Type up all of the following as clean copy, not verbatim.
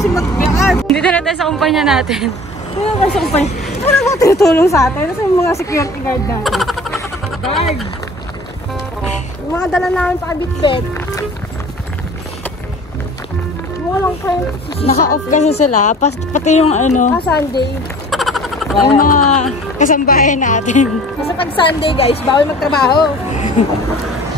kasi matbiyan. Dito na tayo sa kumpanya natin. Dito na tayo sa kumpanya. Wala ba tinutulong sa atin? Kasi yung mga security guard natin. Guard! Yung mga dala namin pa kabit-bit. Walang kayo. Naka-off kasi sila. Pati yung ano. Sunday. Yung mga kasambahay natin. Kasi pag Sunday guys, bawal magtrabaho.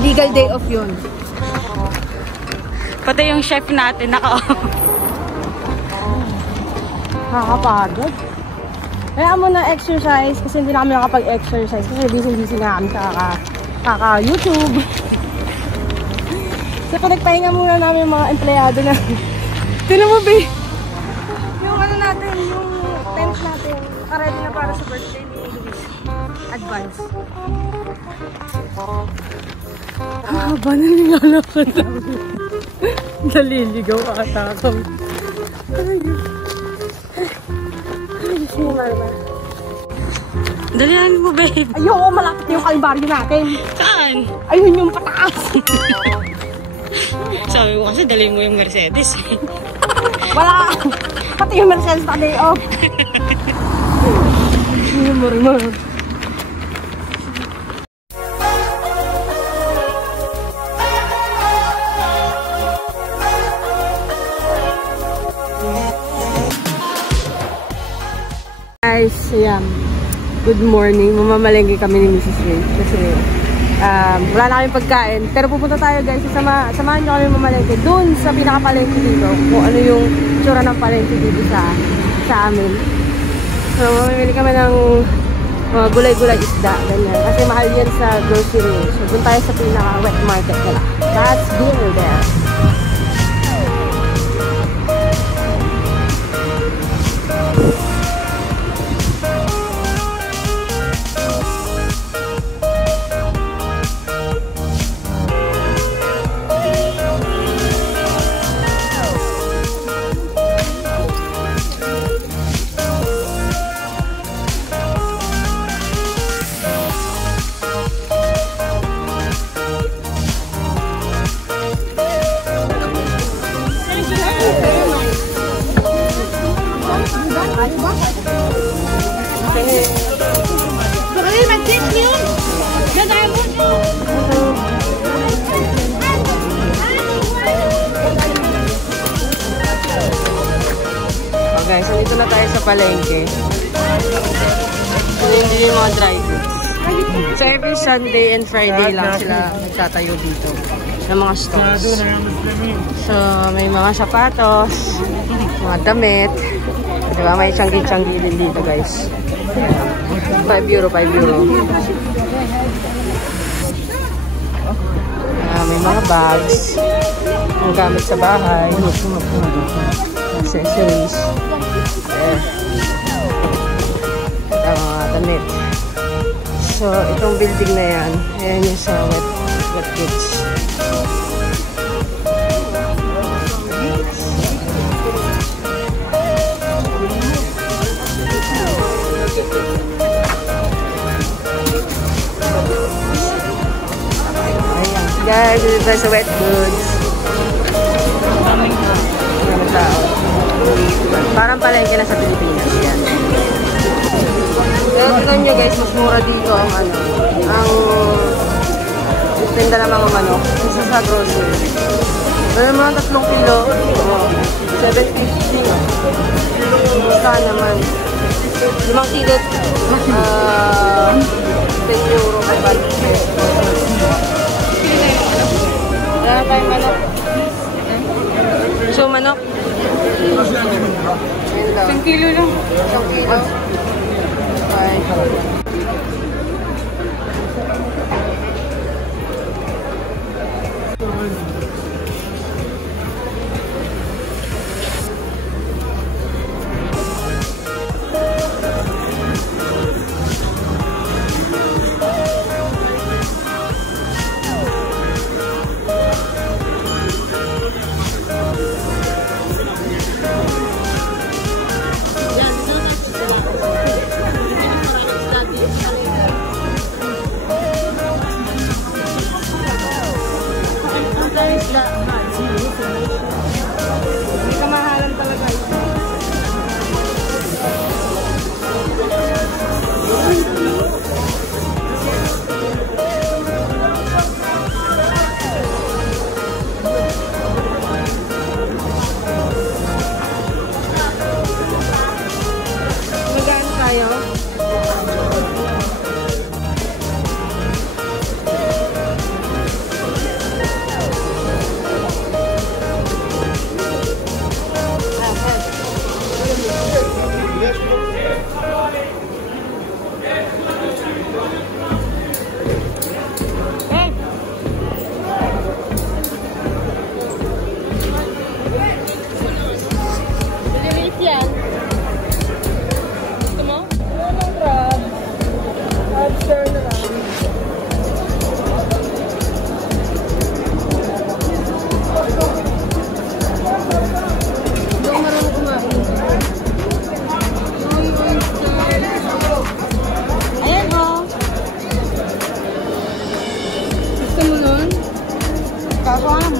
Legal day off yun. Pati yung chef natin naka-off. Nakakapagod. Kaya mo na exercise kasi hindi na kami nakapag-exercise kasi busy nga kami sa kaka-YouTube. So pinagpahinga muna namin yung mga empleyado na tinan mo ba yung ano natin, yung tent natin naka-ready na para sa birthday ni Luis. Advance. Ba na nilalakad namin. Naliligaw ata ako. Dalihan mo, babe. Ayoko, malapit yung kalbaryo natin. Saan? Ayun yung pataas. Sabi mo kasi dali mo yung Mercedes. Wala. Pati yung Mercedes na day off. Humor. Guys, ayan. Good morning. Mamamalengke kami ni Mrs. Ray kasi wala na kaming pagkain. Pero pupunta tayo guys. Samahan nyo kami mamalengke dun sa pinakapalengke dito. Kung ano yung tsura ng palengke dito sa amin. So, mamimili kami ng mga gulay-gulay isda. Ganyan. Kasi mahal yan sa grocery. So, dun tayo sa pinaka-wet market nila. That's dinner there. Guys, nandito na tayo sa palengke. Hindi yung mga dry goods. So every Sunday and Friday lang sila nagtatayo dito ng mga stores. So may mga sapatos, mga damit. Diba? May tiyanggi-tiyanggi din dito guys. 5 euro. May mga bags. Ang gamit sa bahay. Accessories. Ang mga damit. So, itong building na yan, ayan yung sa wet goods. Ayan. Guys, dito tayo sa wet goods. Maraming tao. Parang palengke na sa Pilipinas. Yan. Kaya tignan nyo guys, mas mura dito ang tinda ng mga manok. Isa sa grocery. Pero mga 3 kilo, 7.50. Basta naman. 5 kilo, 10 euro kay balik. Wala tayong manok. So, manok. 1 kilo lang. 1 kilo. Okay. Hindi ka mahalan talaga.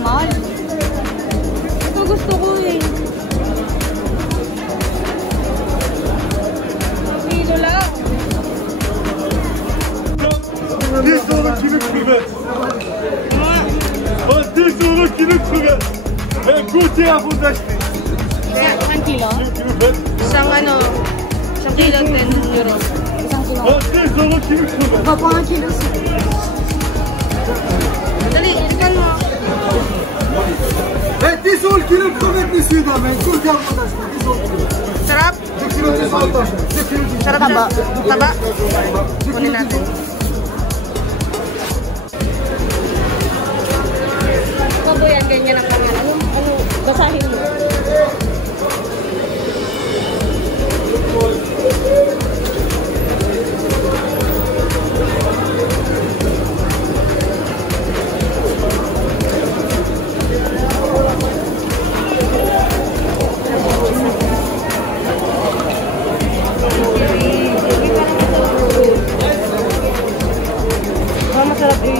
naman. Ito gusto ko eh. Kilo lang. 10 euro kilo crevettes. 10 euro kilo crevettes. Goûtez avant d'acheter. 1 kilo? Isang ano, isang kilo 10 euro. Isang kilo. 10 euro kilo crevettes. Papa, 1 kilo. Dali, ikan mo. 10 euro kilo crevettes monsieur dame. Goûtez avant d'acheter. 10 euro kilo. Sarap? 2 kilo 10 euro. 2 kilo 10 euro. Sarap siya. Taba? Kunin natin. Kabo yan, ganyan ang pangalan. Ano, basahin mo. Masarap eh.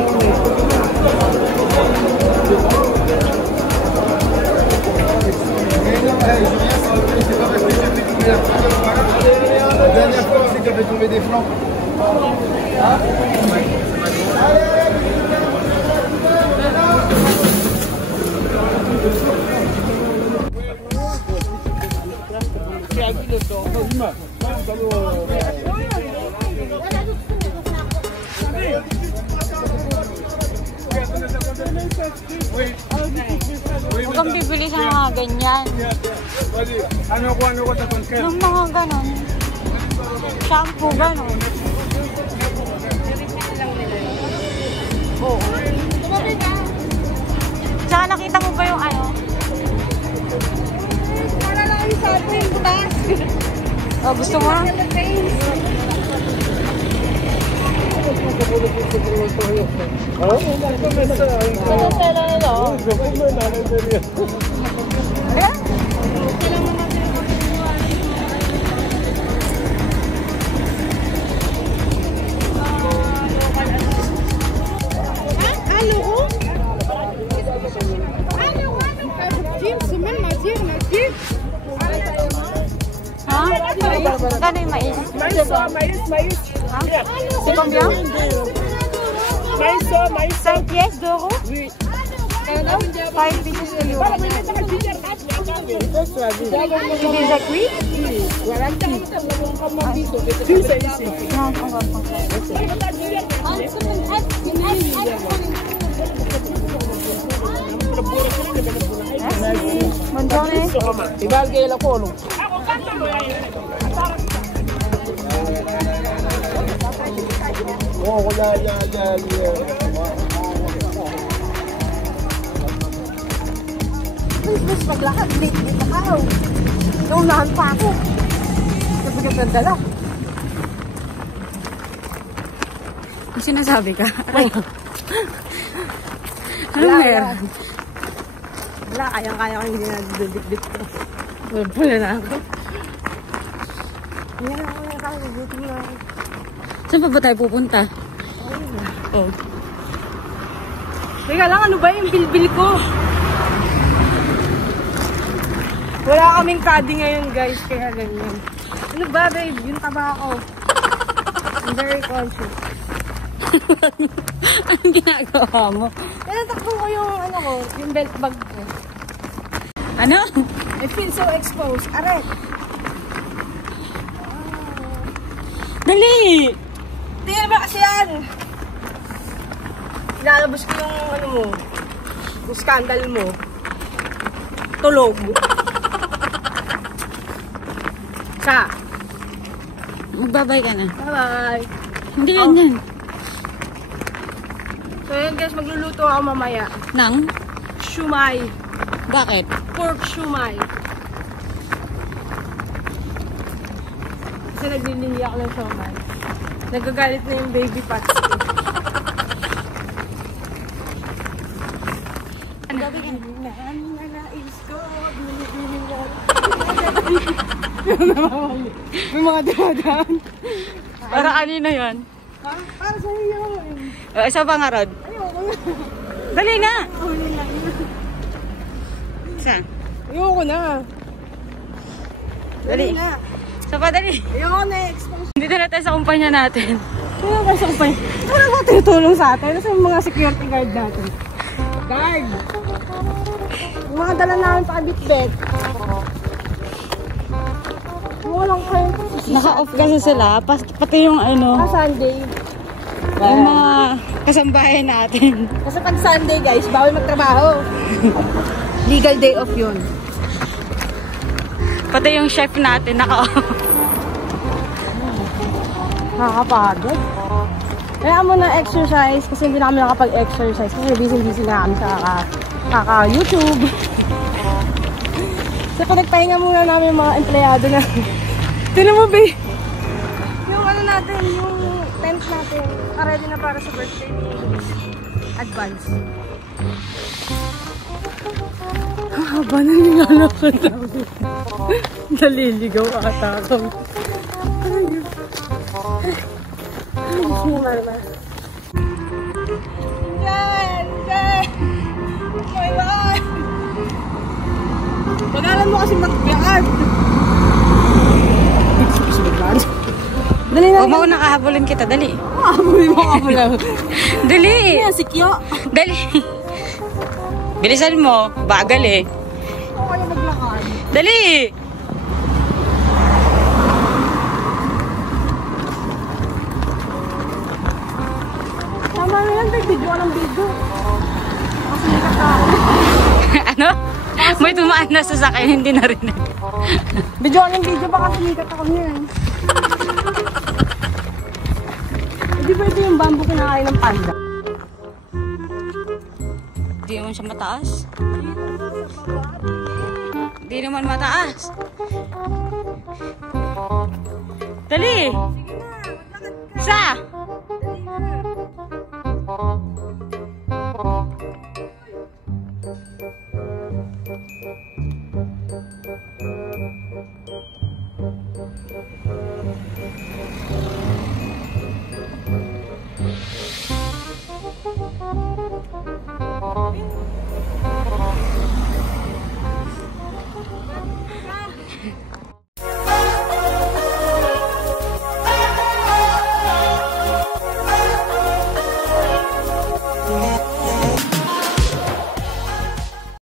La dernière fois, c'est qu'il avait tombé des flancs. Huwag kang bibili sa mga ganyan. Yung mga ganon. Shampoo, ganon. Oo. Tsaka nakita mo ba yung ano? Para lang yung sabi yung butas. Oh, gusto mo? Ha? Magkano yung mais? Mais. Ha? C'est combien? Mais. 5 pièces d'euros? Oui. 5 pieces de euro. C'est déjà cuit? Voilà. Tu sais ici. Non, on va prendre. Bonne journée. Ibagay la polo. Oh, regarde, Mas maglakad, late na ako. Naunahan pa ako. Nabigat ng dala. Ang sinasabi ka? Ano Wala, meron? Wala, kaya ko hindi na dudikdik ko. Pula na ako. Hindi na ako nakakabuti na ako. Saan pa ba tayo pupunta? Oh. Teka lang, ano ba yung bilbil ko? Wala kaming kadi ngayon guys, kaya ganyan. Ano ba babe? Yung taba ko. I'm very conscious. Anong ginagawa mo? Kaya takbo ko yung ano ko, yung belt bag ko. Ano? I feel so exposed. Aray! Dali! Tingnan ba kasi yan? Ilalabas ko yung ano mo, yung scandal mo. Tulog. Sa? Magbabay ka na. Bye-bye. Hindi yan yan. So yun guys, magluluto ako mamaya. Nang? Shumai. Bakit? Pork shumai. Kasi naglilindi ako ng shumai. Nagagalit na yung baby pats ko. May mga dumadaan. Para kanina yun. Ha? Para sa'yo yun. Isa pa nga, Rod. Ayoko na. Dali nga. Saan? Ayoko na. Dali. na. Sa pa, dali. Ayoko na expose. Dito na tayo sa kumpanya natin. Sino ka sa kumpanya? Ano ba tinutulong sa atin? Ano sa mga security guard natin? Guard! Yung mga dala namin pa bit-bit. Walang kayo. Naka-off kasi sila. Pati yung ano, Sunday. yung mga kasambahay natin. Kasi pag Sunday guys, bawal magtrabaho. Legal day off yun. Pati yung chef natin naka-off. Nakakapagod. Kaya mo na exercise kasi hindi na kami nakapag-exercise kasi busy na kami sa kaka-YouTube. So pinagpahinga muna namin yung mga empleyado na tinan mo ba yung ano natin, yung tent natin ready na para sa birthday ni Advance. Haba na nilalakad namin. Naliligaw ata ako. Yan! Yan! Oh my God! Pag-alam mo kasi mag-biakad. Dali na. Huwag mo nakahabulin kita, dali. Habulin mo ako lang. Dali! Yan, si Kyo. Dali! Bilisan mo, bagal eh. Ako kaya maglakad. Dali! Tama na yan, video ka ng video. Kasi may kakao. Ano? May tumaan na sa sakyan, hindi na rin. Video ka ng video, baka sumikat ako niyan. Hindi ba ito yung bamboo kinakain ng panda? Hindi naman siya mataas. Hindi naman mataas. Dali! Sa!